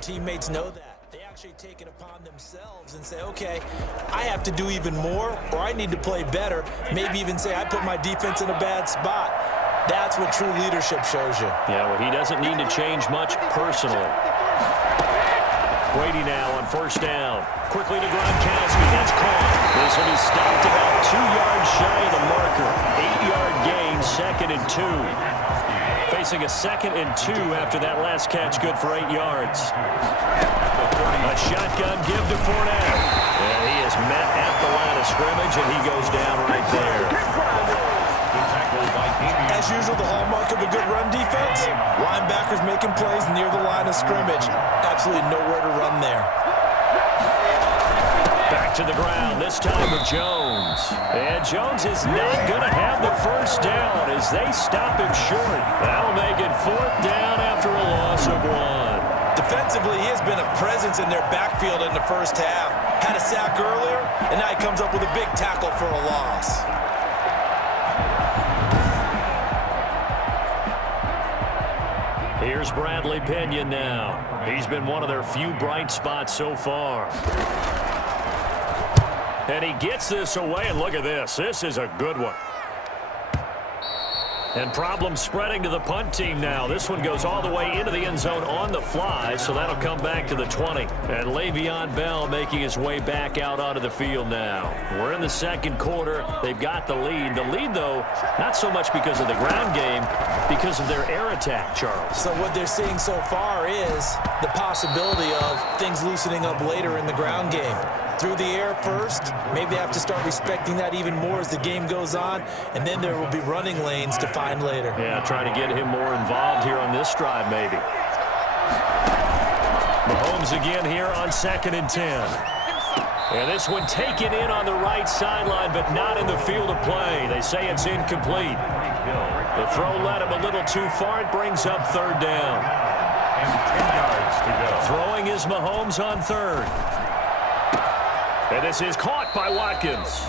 teammates know that. They actually take it upon themselves and say, okay, I have to do even more, or I need to play better. Maybe even say I put my defense in a bad spot. That's what true leadership shows you. Yeah, well, he doesn't need to change much personally. Brady now on first down. Quickly to Gronkowski. That's caught. This will be stopped about 2 yards shy of the marker. 8-yard gain, 2nd and 2. Facing a 2nd and 2 after that last catch, good for 8 yards. A shotgun give to Fournette. And he is met at the line of scrimmage, and he goes down right there. As usual, the hallmark of a good run defense, linebackers making plays near the line of scrimmage. Absolutely nowhere to run there. Back to the ground, this time with Jones. And Jones is not going to have the first down as they stop him short. That'll make it 4th down after a loss of 1. Defensively, he has been a presence in their backfield in the first half. Had a sack earlier, and now he comes up with a big tackle for a loss. Here's Bradley Pinion now. He's been one of their few bright spots so far. And he gets this away, and look at this. This is a good one. And problems spreading to the punt team now. This one goes all the way into the end zone on the fly, so that'll come back to the 20. And Le'Veon Bell making his way back out onto the field now. We're in the second quarter. They've got the lead. The lead, though, not so much because of the ground game, because of their air attack, Charles. So what they're seeing so far is the possibility of things loosening up later in the ground game. Through the air first, maybe they have to start respecting that even more as the game goes on, and then there will be running lanes to find later. Yeah, trying to get him more involved here on this drive maybe. Mahomes again here on 2nd and 10. And this one taken in on the right sideline, but not in the field of play. They say it's incomplete. The throw led him a little too far. It brings up 3rd down. And 10 yards to go. Throwing is Mahomes on 3rd. And this is caught by Watkins.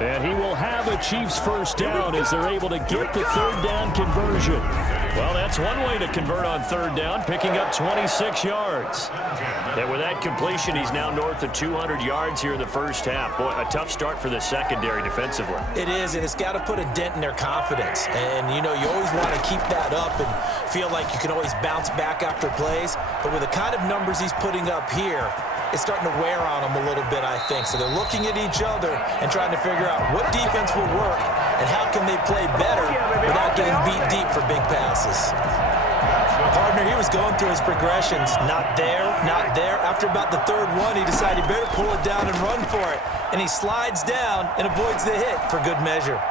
And he will have a Chiefs first down as they're able to get the 3rd down conversion. Well, that's one way to convert on 3rd down, picking up 26 yards. And with that completion, he's now north of 200 yards here in the first half. Boy, a tough start for the secondary defensively. It is, and it's got to put a dent in their confidence. And, you know, you always want to keep that up and feel like you can always bounce back after plays. But with the kind of numbers he's putting up here, it's starting to wear on them a little bit, I think. So they're looking at each other and trying to figure out what defense will work and how can they play better without getting beat deep for big passes. Partner, he was going through his progressions. Not there, not there. After about the 3rd one, he decided he better pull it down and run for it. And he slides down and avoids the hit for good measure.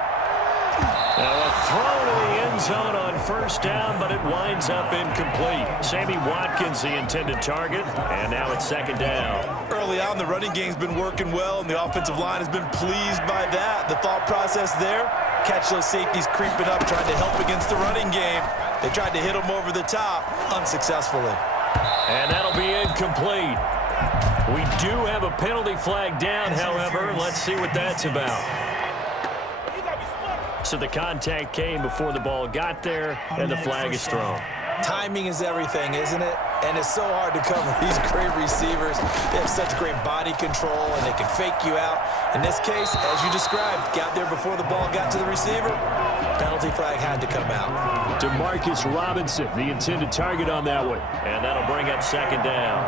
Now a throw to the end zone on first down, but it winds up incomplete. Sammy Watkins, the intended target, and now it's 2nd down. Early on, the running game's been working well, and the offensive line has been pleased by that. The thought process there, catch those safeties creeping up, trying to help against the running game. They tried to hit them over the top, unsuccessfully. And that'll be incomplete. We do have a penalty flag down, however. Let's see what that's about. So the contact came before the ball got there, and the flag is thrown. Timing is everything, isn't it? And it's so hard to cover these great receivers. They have such great body control, and they can fake you out. In this case, as you described, got there before the ball got to the receiver. Penalty flag had to come out. Demarcus Robinson, the intended target on that one. And that'll bring up 2nd down.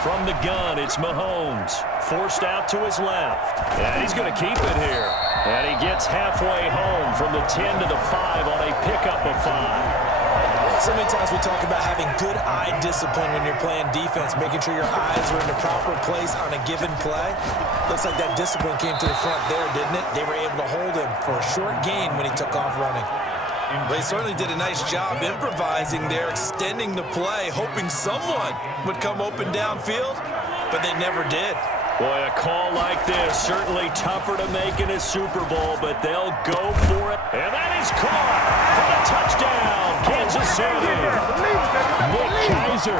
From the gun, it's Mahomes. Forced out to his left. And he's going to keep it here. And he gets halfway home from the 10 to the 5 on a pickup of 5. So many times we talk about having good eye discipline when you're playing defense, making sure your eyes are in the proper place on a given play. Looks like that discipline came to the front there, didn't it? They were able to hold him for a short gain when he took off running. But he certainly did a nice job improvising there, extending the play, hoping someone would come open downfield, but they never did. Boy, a call like this, certainly tougher to make in a Super Bowl, but they'll go for it. And that is caught for the touchdown, Kansas City. Nick Keiser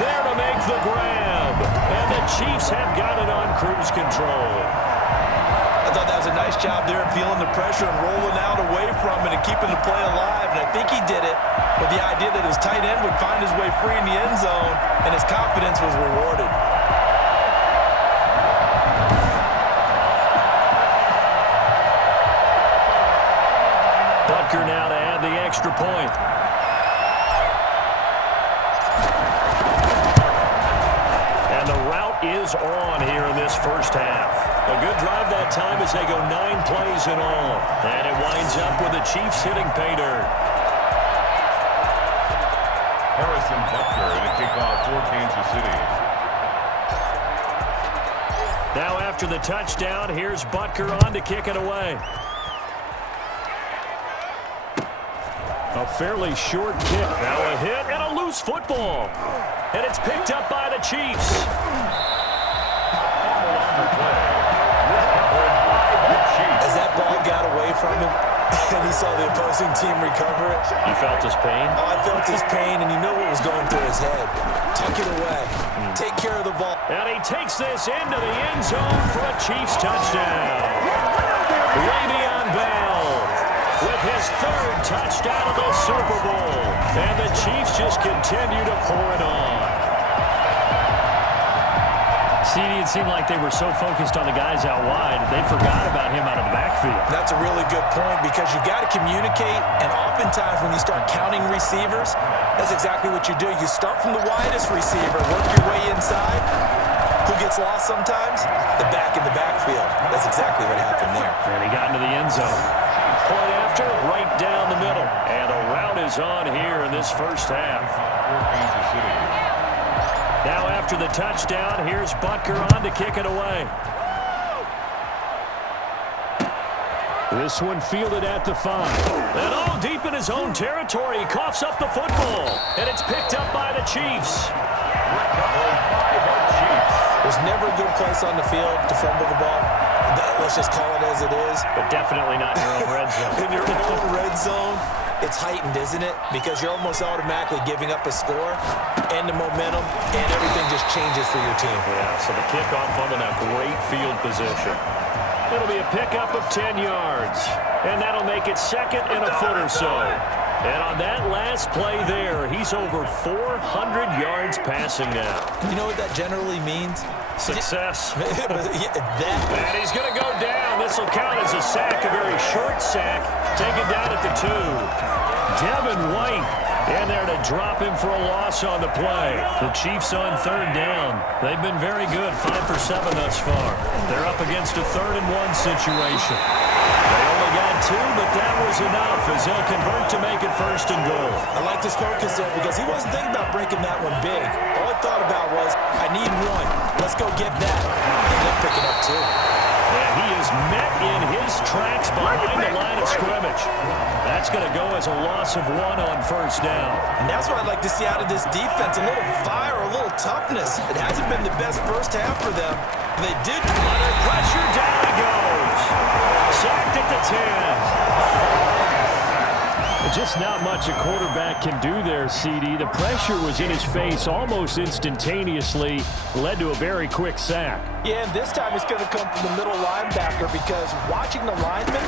there to make the grab. And the Chiefs have got it on cruise control. I thought that was a nice job there of feeling the pressure and rolling out away from it and keeping the play alive. And I think he did it with the idea that his tight end would find his way free in the end zone, and his confidence was rewarded. Butker now to add the extra point. And the route is on here in this first half. A good drive that time as they go 9 plays in all. And it winds up with the Chiefs hitting pay dirt. Harrison Butker to kick off for Kansas City. Now after the touchdown, here's Butker on to kick it away. A fairly short kick. Now a hit and a loose football. And it's picked up by the Chiefs. As that ball got away from him, and he saw the opposing team recover it. You felt his pain? Oh, I felt his pain, and you know what was going through his head. Tuck it away. Take care of the ball. And he takes this into the end zone for a Chiefs touchdown. Le'Veon Bell with his 3rd touchdown of the Super Bowl. And the Chiefs just continue to pour it on. CD, it seemed like they were so focused on the guys out wide, they forgot about him out of the backfield. That's a really good point because you got to communicate, and oftentimes when you start counting receivers, that's exactly what you do. You start from the widest receiver, work your way inside. Who gets lost sometimes? The back in the backfield. That's exactly what happened there. And he got into the end zone. Point after, right down the middle. And the route is on here in this first half. Kansas City. Now after the touchdown, here's Butker on to kick it away. This one fielded at the 5. And all deep in his own territory, he coughs up the football. And it's picked up by the Chiefs. There's never a good place on the field to fumble the ball. Let's just call it as it is. But definitely not in your own red zone. In your own red zone, it's heightened, isn't it? Because you're almost automatically giving up a score and the momentum, and everything just changes for your team. Yeah, so the kickoff fumble, now great field position. It'll be a pickup of 10 yards, and that'll make it 2nd and a foot or so. And on that last play there, he's over 400 yards passing now. You know what that generally means? Success. And he's going to go down. This will count as a sack, a very short sack, taken down at the 2. Devin White in there to drop him for a loss on the play. The Chiefs on 3rd down. They've been very good, 5 for 7 thus far. They're up against a 3rd and 1 situation. They only got 2, but that was enough as they'll convert to make it 1st and goal. I like this focus there because he wasn't thinking about breaking that one big. All he thought about was, I need 1. Let's go get that. And then pick it up 2. And he is met in his tracks behind the line of scrimmage. That's going to go as a loss of 1 on 1st down. And that's what I'd like to see out of this defense, a little fire, a little toughness. It hasn't been the best first half for them. They did under pressure. Down he goes. Sacked at the 10. Just not much a quarterback can do there, CD. The pressure was in his face almost instantaneously, led to a very quick sack. Yeah, and this time it's going to come from the middle linebacker because watching the lineman,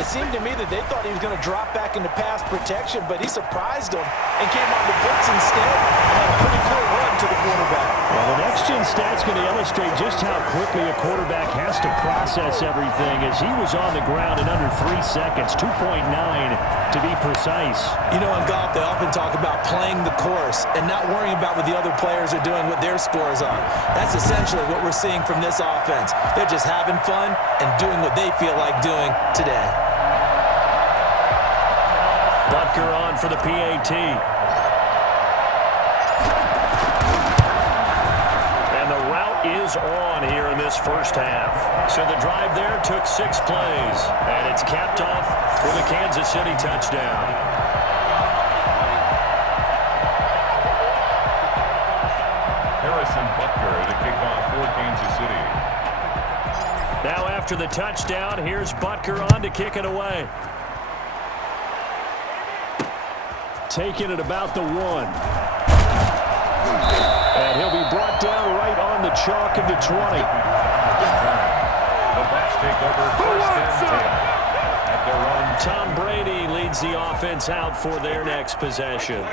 it seemed to me that they thought he was going to drop back into pass protection, but he surprised them and came on the blitz instead and had a pretty clear run to the quarterback. Well, the next-gen stat's going to illustrate just how quickly a quarterback has to process everything as he was on the ground in under 3 seconds, 2.9 to be precise. You know, in golf, they often talk about playing the course and not worrying about what the other players are doing, what their scores are. That's essentially what we're seeing from this offense. They're just having fun and doing what they feel like doing today. Butker on for the PAT. And the route is on here in this first half. So the drive there took 6 plays, and it's capped off with a Kansas City touchdown. Harrison Butker to kick off for Kansas City. Now after the touchdown, here's Butker on to kick it away. Taking it about the 1. And he'll be brought down right on the chalk of the 20. The Bucs take over first and 10 at their own. Tom Brady leads the offense out for their next possession.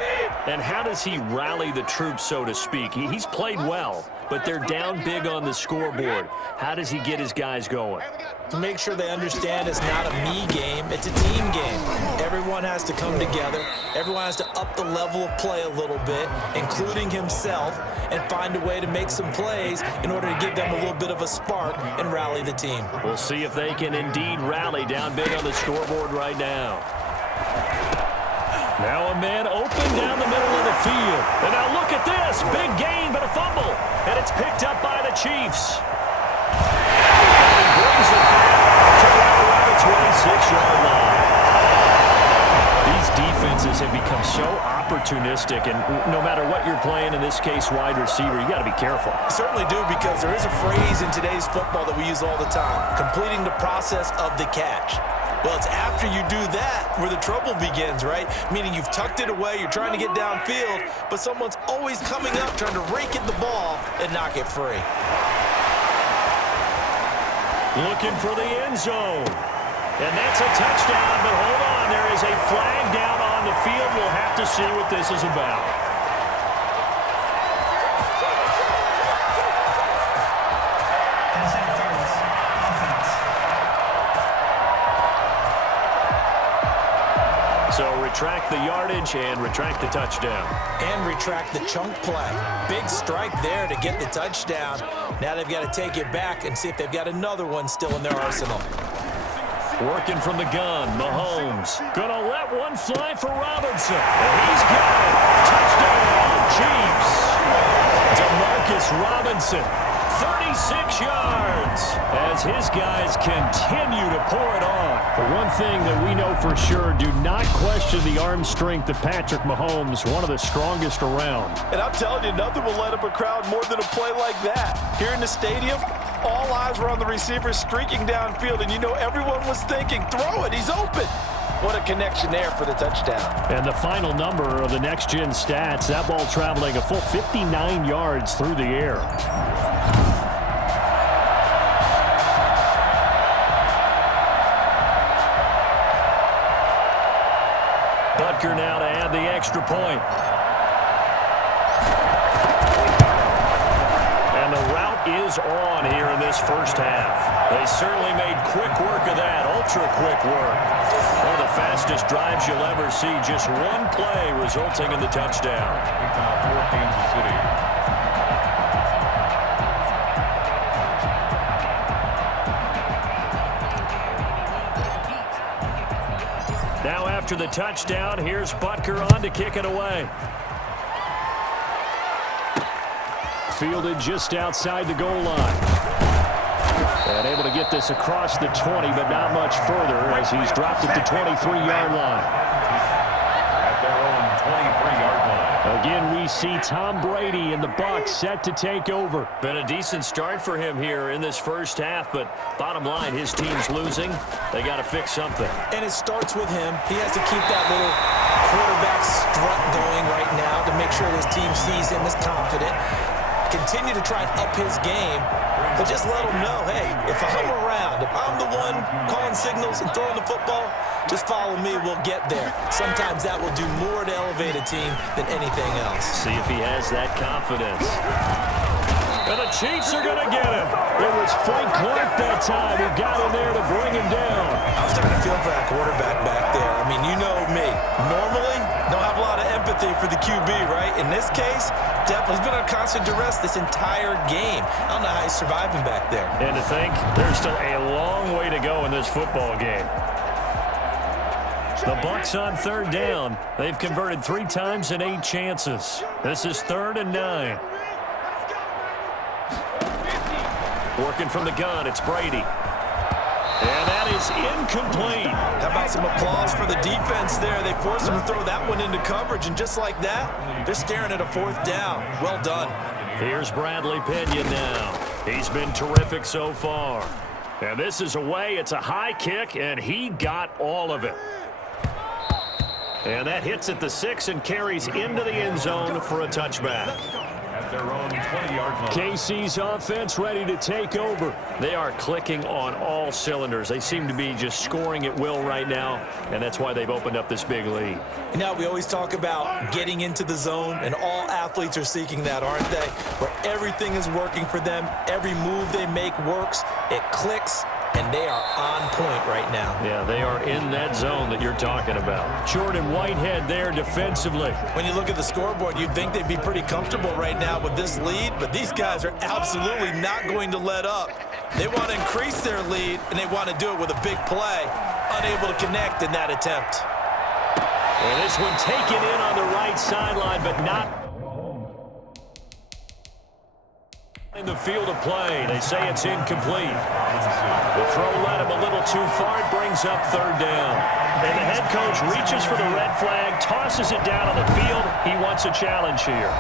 And how does he rally the troops, so to speak? He's played well, but they're down big on the scoreboard. How does he get his guys going? To make sure they understand it's not a me game, it's a team game. Everyone has to come together. Everyone has to up the level of play a little bit, including himself, and find a way to make some plays in order to give them a little bit of a spark and rally the team. We'll see if they can indeed rally down big on the scoreboard right now. Now a man open down the middle of the field. And now look at this. Big gain, but a fumble. And it's picked up by the Chiefs. And brings it back to around the 26-yard line. These defenses have become so opportunistic, and no matter what you're playing, in this case wide receiver, you got to be careful. Certainly do, because there is a phrase in today's football that we use all the time: completing the process of the catch. Well, it's after you do that where the trouble begins, right? Meaning you've tucked it away, you're trying to get downfield, but someone's always coming up trying to rake at the ball and knock it free. Looking for the end zone. And that's a touchdown, but hold on, there is a flag down on the field. We'll have to see what this is about. So retract the yardage and retract the touchdown. And retract the chunk play. Big strike there to get the touchdown. Now they've got to take it back and see if they've got another one still in their arsenal. Working from the gun, Mahomes. Gonna let one fly for Robinson. And he's got it. Touchdown, Chiefs. Demarcus Robinson, 36 yards, as his guys continue to pour it on. But one thing that we know for sure, do not question the arm strength of Patrick Mahomes, one of the strongest around. And I'm telling you, nothing will light up a crowd more than a play like that. Here in the stadium, all eyes were on the receiver streaking downfield, and you know everyone was thinking, throw it, he's open. What a connection there for the touchdown. And the final number of the next-gen stats, that ball traveling a full 59 yards through the air. Butker now to add the extra point. And the route is on here in this first half. They certainly made quick work of that, ultra-quick work. One of the fastest drives you'll ever see, just one play resulting in the touchdown. For Kansas City. Now after the touchdown, here's Butker on to kick it away. Fielded just outside the goal line. And able to get this across the 20, but not much further as he's dropped at the 23-yard line. At their own 23-yard line. Again, we see Tom Brady and the Bucs set to take over. Been a decent start for him here in this first half, but bottom line, his team's losing. They got to fix something. And it starts with him. He has to keep that little quarterback strut going right now to make sure his team sees him as confident. Continue to try and up his game, but just let him know, hey, if I'm around, if I'm the one calling signals and throwing the football, just follow me, we'll get there. Sometimes that will do more to elevate a team than anything else. See if he has that confidence. And the Chiefs are going to get him. It was Frank Clark that time who got in there to bring him down. I'm starting to feel for that quarterback back there. I mean, you know me. Normally, don't have a lot of empathy for the QB, right? In this case, definitely he's been on constant duress this entire game. I don't know how he's surviving back there. And to think, there's still a long way to go in this football game. The Bucs on third down. They've converted 3 times in 8 chances. This is 3rd and 9. Working from the gun, it's Brady. And that is incomplete. How about some applause for the defense there? They forced him to throw that one into coverage, and just like that, they're staring at a 4th down. Well done. Here's Bradley Pinion now. He's been terrific so far. And this is away. It's a high kick, and he got all of it. And that hits at the 6 and carries into the end zone for a touchback. their own 20-yard line. KC's offense ready to take over. They are clicking on all cylinders. They seem to be just scoring at will right now, and that's why they've opened up this big lead. Now, we always talk about getting into the zone, and all athletes are seeking that, aren't they? Where everything is working for them, every move they make works, it clicks, and they are on point right now. Yeah, they are in that zone that you're talking about. Jordan Whitehead there defensively. When you look at the scoreboard, you'd think they'd be pretty comfortable right now with this lead, but these guys are absolutely not going to let up. They want to increase their lead, and they want to do it with a big play. Unable to connect in that attempt. And this one taken in on the right sideline, but not in the field of play. They say it's incomplete. The throw led him a little too far. It brings up third down. And the head coach reaches for the red flag, tosses it down on the field. He wants a challenge here.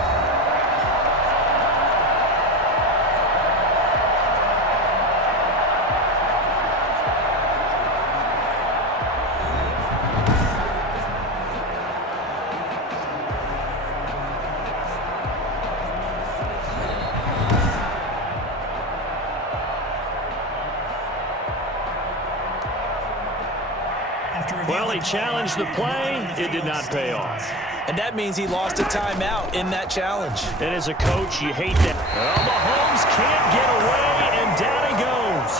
Well, he challenged the play. It did not pay off. And that means he lost a timeout in that challenge. And as a coach, you hate that. Well, Mahomes can't get away, and down he goes.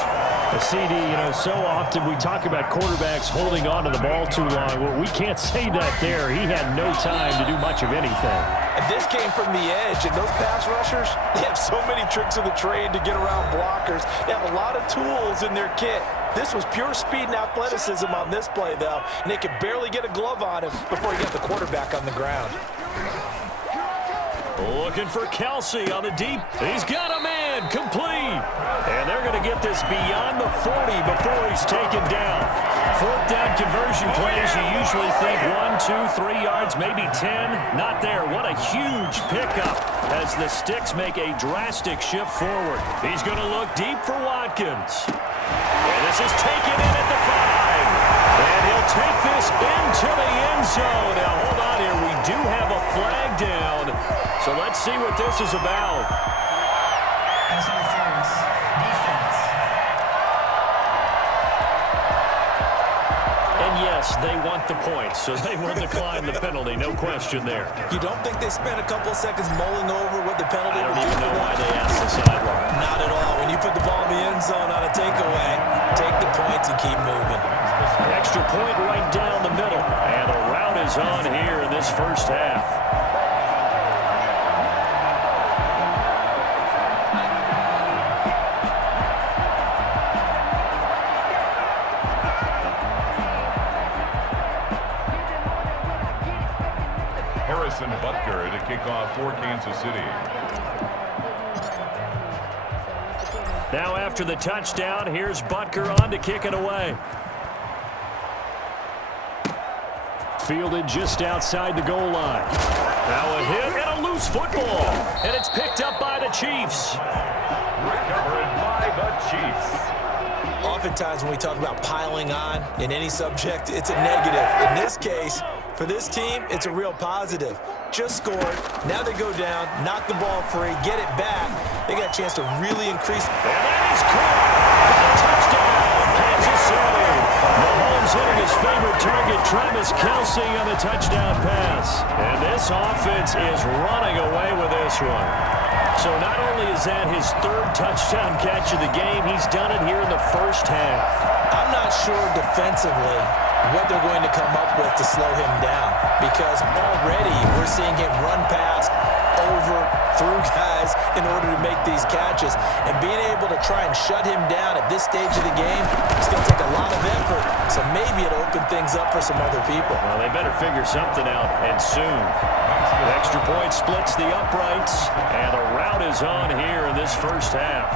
The CD, so often we talk about quarterbacks holding on to the ball too long. Well, we can't say that there. He had no time to do much of anything. And this came from the edge, and those pass rushers, they have so many tricks of the trade to get around blockers. They have a lot of tools in their kit. This was pure speed and athleticism on this play, though, and they could barely get a glove on him before he got the quarterback on the ground. Looking for Kelsey on the deep. He's got a man, complete. And they're going to get this beyond the 40 before he's taken down. Fourth down conversion plays, you usually think 1, 2, 3 yards, maybe 10. Not there. What a huge pickup as the sticks make a drastic shift forward. He's going to look deep for Watkins. And this is taken in at the 5. And he'll take this into the end zone. Now, hold on here. We do have a flag down. So let's see what this is about. Pass interference. Defense. And yes, they want the points, so they will decline the penalty. No question there. You don't think they spent a couple of seconds mulling over what the penalty I would don't do even for know why them? they asked the sideline. Not at all. When you put the ball in the end zone on a takeaway, take the points and keep moving. Extra point right down the middle. And the route is on here in this first half. Harrison Butker to kick off for Kansas City. Now after the touchdown, here's Butker on to kick it away. Fielded just outside the goal line. Now a hit and a loose football. And it's picked up by the Chiefs. Recovered by the Chiefs. Oftentimes when we talk about piling on in any subject, it's a negative. In this case, for this team, it's a real positive. Just scored. Now they go down, knock the ball free, get it back. They got a chance to really increase. And that is caught for the touchdown, Kansas City. Mahomes hitting his favorite target, Travis Kelce, on the touchdown pass. And this offense is running away with this one. So not only is that his third touchdown catch of the game, he's done it here in the first half. I'm not sure defensively what they're going to come up with to slow him down, because already we're seeing him run past, over, through guys in order to make these catches. And being able to try and shut him down at this stage of the game, it's going to take a lot of effort. So maybe it'll open things up for some other people. Well, they better figure something out, and soon. The extra point splits the uprights, and the route is on here in this first half.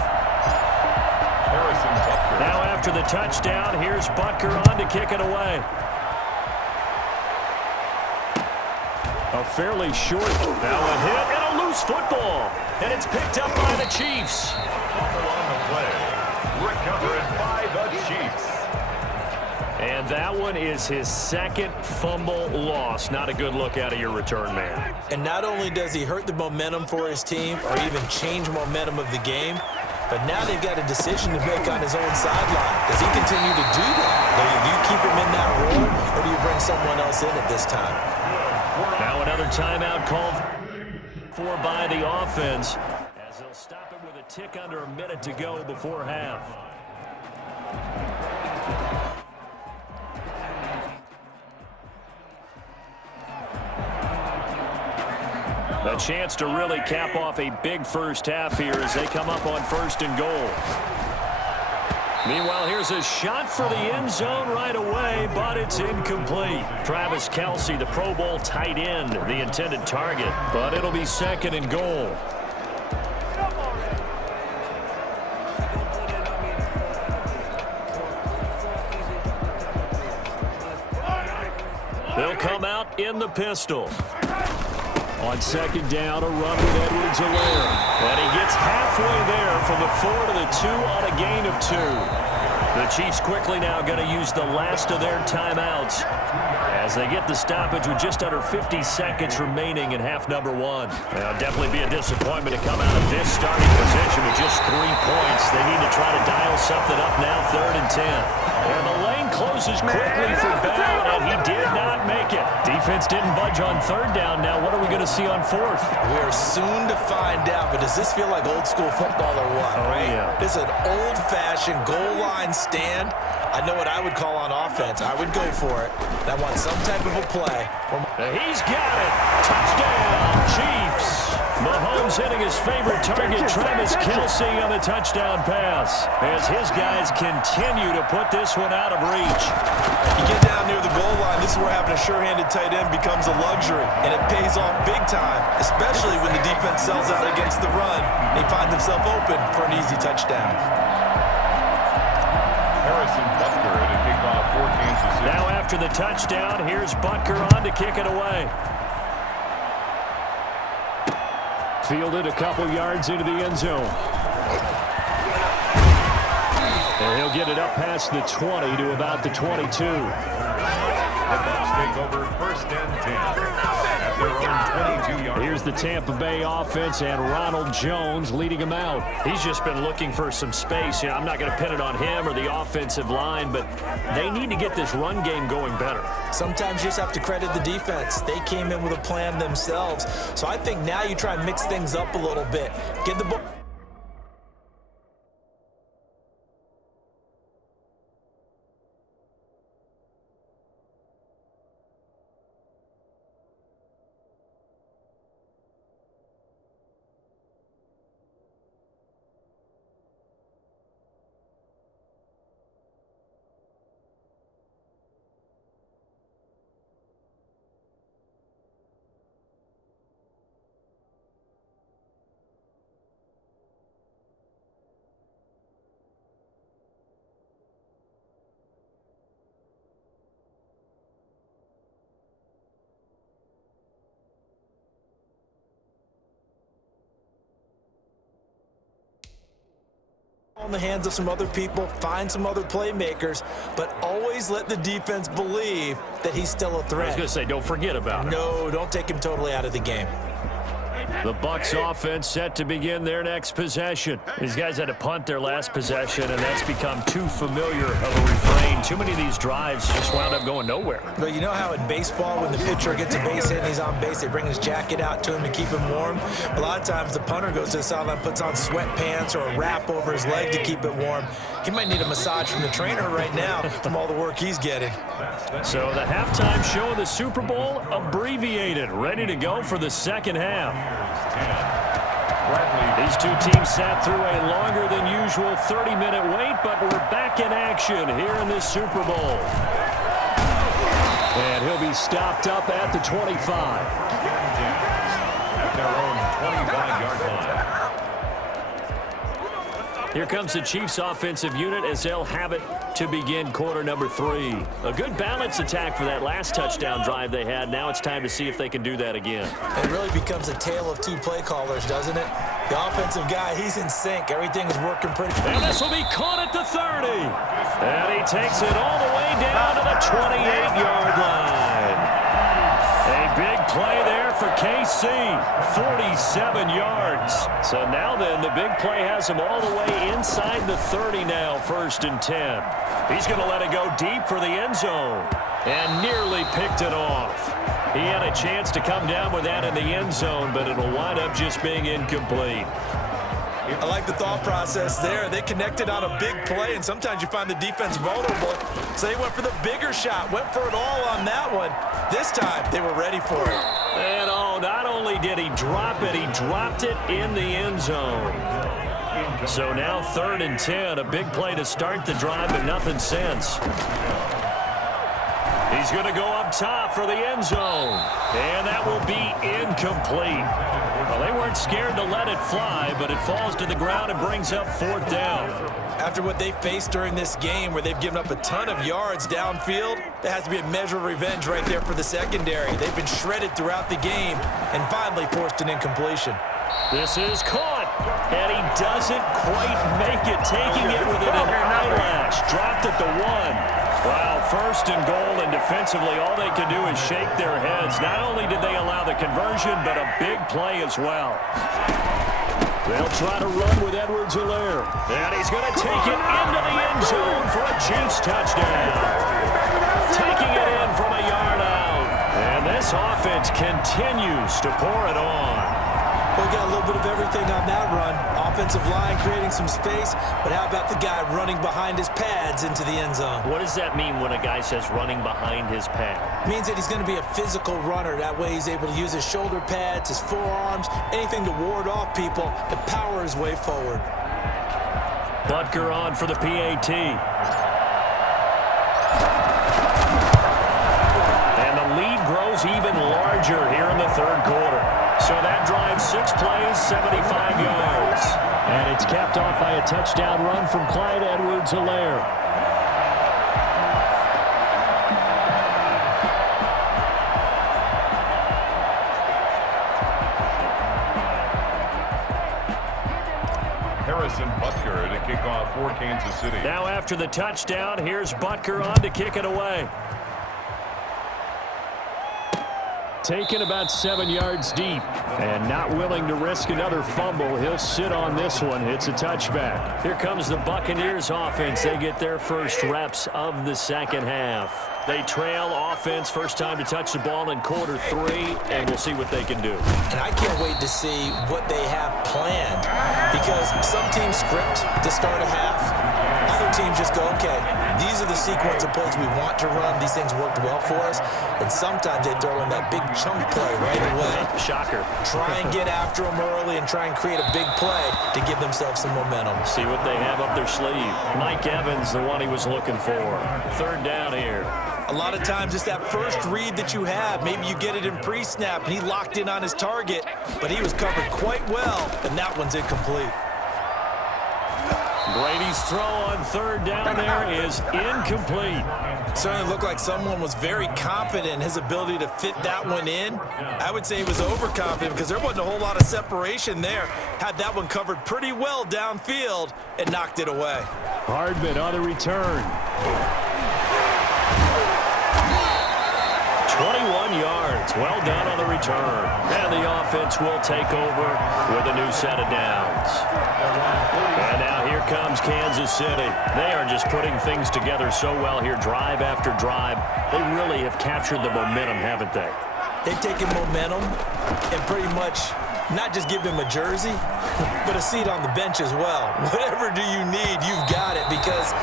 Harrison Butker. Now after the touchdown, here's Butker on to kick it away. A fairly short, now a hit and a loose football. And it's picked up by the Chiefs. Fumble on the play. Recovered by the Chiefs. And that one is his second fumble loss. Not a good look out of your return man. And not only does he hurt the momentum for his team or even change momentum of the game, but now they've got a decision to make on his own sideline. Does he continue to do that? Do you keep him in that role, or do you bring someone else in at this time? Now another timeout called for by the offense, as they'll stop it with a tick under a minute to go before half. A chance to really cap off a big first half here as they come up on 1st and goal. Meanwhile, here's a shot for the end zone right away, but it's incomplete. Travis Kelce, the Pro Bowl tight end, the intended target, but it'll be 2nd and goal. They'll come out in the pistol. On 2nd down, a run with Edwards-Helaire. And he gets halfway there from the 4 to the 2 on a gain of 2. The Chiefs quickly now going to use the last of their timeouts as they get the stoppage with just under 50 seconds remaining in half number 1. Now, definitely be a disappointment to come out of this starting position with just 3 points. They need to try to dial something up now, 3rd and 10. And the lane closes quickly for Bell, and he did not make it. Defense didn't budge on 3rd down. Now, what are we going to see on 4th? We are soon to find out, but does this feel like old school football or what? Oh, right? Yeah. This is an old-fashioned goal line stand. I know what I would call on offense. I would go for it. And I want some type of a play. He's got it. Touchdown, Chiefs. Mahomes hitting his favorite target, Travis Kelce, on the touchdown pass, as his guys continue to put this one out of reach. You get down near the goal line, this is where having a sure-handed tight end becomes a luxury, and it pays off big time, especially when the defense sells out against the run. They find themselves open for an easy touchdown. Harrison Butker to kick off for Kansas City. Now after the touchdown, here's Butker on to kick it away. Fielded a couple yards into the end zone. And he'll get it up past the 20 to about the 22. The Bucs take over 1st and 10 at their own 22-yard. Here's the Tampa Bay offense and Ronald Jones leading him out. He's just been looking for some space. You know, I'm not going to pin it on him or the offensive line, but they need to get this run game going better. Sometimes you just have to credit the defense. They came in with a plan themselves. So I think now you try and mix things up a little bit. Get the ball. In the hands of some other people, find some other playmakers, but always let the defense believe that he's still a threat. I was going to say, don't forget about it. No, don't take him totally out of the game. The Bucs offense set to begin their next possession. These guys had to punt their last possession, and that's become too familiar of a refrain. Too many of these drives just wound up going nowhere. But you know how in baseball, when the pitcher gets a base hit and he's on base, they bring his jacket out to him to keep him warm? A lot of times the punter goes to the sideline, puts on sweatpants or a wrap over his leg to keep it warm. He might need a massage from the trainer right now from all the work he's getting. So the halftime show of the Super Bowl abbreviated, ready to go for the second half. These two teams sat through a longer than usual 30-minute wait, but we're back in action here in this Super Bowl. And he'll be stopped up at the 25. At their own 25-yard line. Here comes the Chiefs offensive unit as they'll have it to begin quarter number 3. A good balance attack for that last touchdown drive they had. Now it's time to see if they can do that again. It really becomes a tale of two play callers, doesn't it? The offensive guy, he's in sync. Everything is working pretty. And this will be caught at the 30. And he takes it all the way down to the 28-yard line. A big play there for KC, 47 yards. So now then, the big play has him all the way inside the 30 now, 1st and 10. He's going to let it go deep for the end zone and nearly picked it off. He had a chance to come down with that in the end zone, but it'll wind up just being incomplete. I like the thought process there. They connected on a big play, and sometimes you find the defense vulnerable. So they went for the bigger shot, went for it all on that one. This time, they were ready for it. And not only did he drop it, he dropped it in the end zone. So now 3rd and 10, a big play to start the drive, but nothing since. He's going to go up top for the end zone, and that will be incomplete. Well, they weren't scared to let it fly, but it falls to the ground and brings up 4th down. After what they faced during this game where they've given up a ton of yards downfield, there has to be a measure of revenge right there for the secondary. They've been shredded throughout the game and finally forced an incompletion. This is caught, and he doesn't quite make it, taking it within an eyelash. Dropped at the 1. Wow, 1st and goal, and defensively all they can do is shake their heads. Not only did they allow the conversion, but a big play as well. They'll try to run with Edwards-Helaire. And he's going to take it into the end zone for a Chiefs touchdown. Taking it in from a yard out. And this offense continues to pour it on. We got a little bit of everything on that run. Offensive line creating some space, but how about the guy running behind his pads into the end zone? What does that mean when a guy says running behind his pad? It means that he's going to be a physical runner. That way he's able to use his shoulder pads, his forearms, anything to ward off people to power his way forward. Butker on for the PAT. And the lead grows even larger here in the 3rd quarter. So that drives 6 plays, 75 yards. And it's capped off by a touchdown run from Clyde Edwards-Helaire. Harrison Butker to kick off for Kansas City. Now after the touchdown, here's Butker on to kick it away. Taken about 7 yards deep and not willing to risk another fumble. He'll sit on this one. It's a touchback. Here comes the Buccaneers offense. They get their first reps of the 2nd half. They trail offense, first time to touch the ball in quarter 3, and we'll see what they can do. And I can't wait to see what they have planned, because some teams script to start a half. Other teams just go, okay, these are the sequence of plays we want to run. These things worked well for us. And sometimes they throw in that big chunk play right away. Shocker. Try and get after them early and try and create a big play to give themselves some momentum. See what they have up their sleeve. Mike Evans, the one he was looking for. 3rd down here. A lot of times it's that first read that you have. Maybe you get it in pre-snap and he locked in on his target, but he was covered quite well, and that one's incomplete. Brady's throw on 3rd down there is incomplete. Certainly looked like someone was very confident in his ability to fit that one in. I would say he was overconfident because there wasn't a whole lot of separation there. Had that one covered pretty well downfield and knocked it away. Hardman on the return. 21 yards. Well done on the return. And the offense will take over with a new set of downs. And now here comes Kansas City. They are just putting things together so well here, drive after drive. They really have captured the momentum, haven't they? They've taken momentum and pretty much not just give him a jersey, but a seat on the bench as well. Whatever do you need, you've got it, because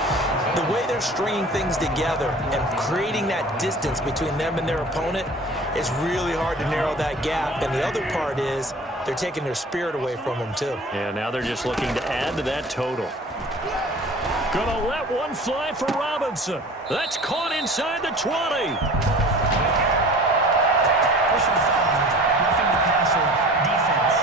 the way they're stringing things together and creating that distance between them and their opponent, it's really hard to narrow that gap. And the other part is they're taking their spirit away from them too. Yeah, now they're just looking to add to that total. Gonna let one fly for Robinson. That's caught inside the 20. Personal foul, roughing the passer, defense.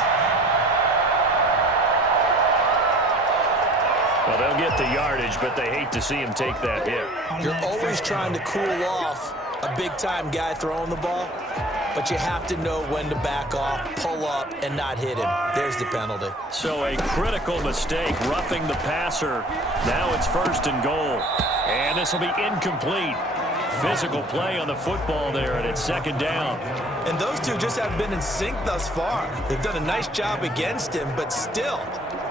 get the yardage, but they hate to see him take that hit. You're always trying to cool off a big-time guy throwing the ball, but you have to know when to back off, pull up, and not hit him. There's the penalty. So a critical mistake, roughing the passer. Now it's 1st and goal. And this will be incomplete. Physical play on the football there, and it's 2nd down. And those two just haven't been in sync thus far. They've done a nice job against him, but still,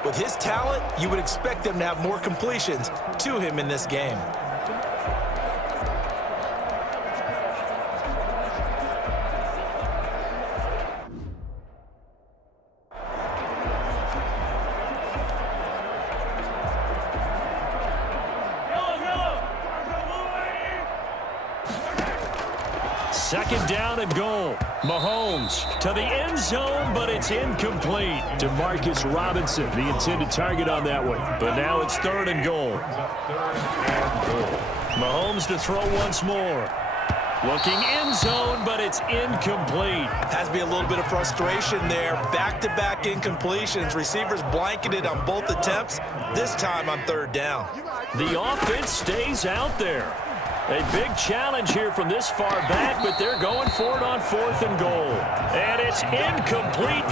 with his talent, you would expect them to have more completions to him in this game. Second down and goal. Mahomes to the end zone, but it's incomplete. Demarcus Robinson, the intended target on that one. But now it's 3rd and goal. Mahomes to throw once more. Looking end zone, but it's incomplete. Has to be a little bit of frustration there. Back-to-back incompletions. Receivers blanketed on both attempts, this time on 3rd down. The offense stays out there. A big challenge here from this far back, but they're going for it on 4th and goal. And it's incomplete.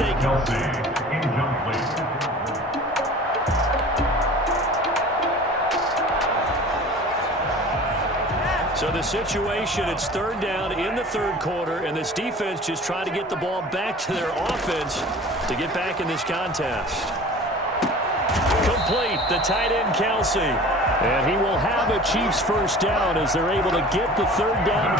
So the situation, it's 3rd down in the 3rd quarter, and this defense just trying to get the ball back to their offense to get back in this contest. Complete, the tight end Kelsey. And he will have a Chiefs 1st down as they're able to get the 3rd down.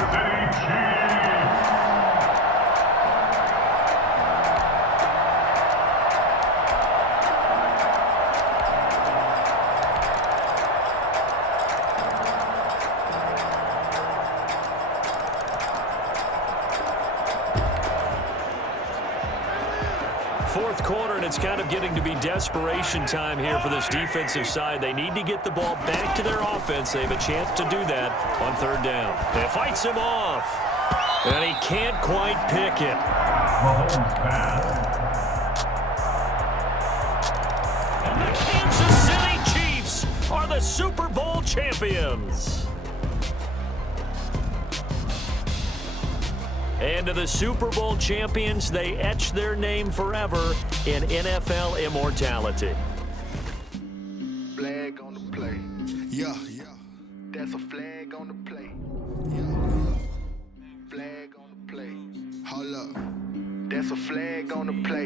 Fourth quarter, and it's kind of getting to be desperation time here for this defensive side. They need to get the ball back to their offense. They have a chance to do that on 3rd down. It fights him off, and he can't quite pick it. And the Kansas City Chiefs are the Super Bowl champions. And to the Super Bowl champions, they etch their name forever in NFL immortality. Flag on the play. Yeah. That's a flag on the play. Yeah. Flag on the play. Hold up. That's a flag on the play.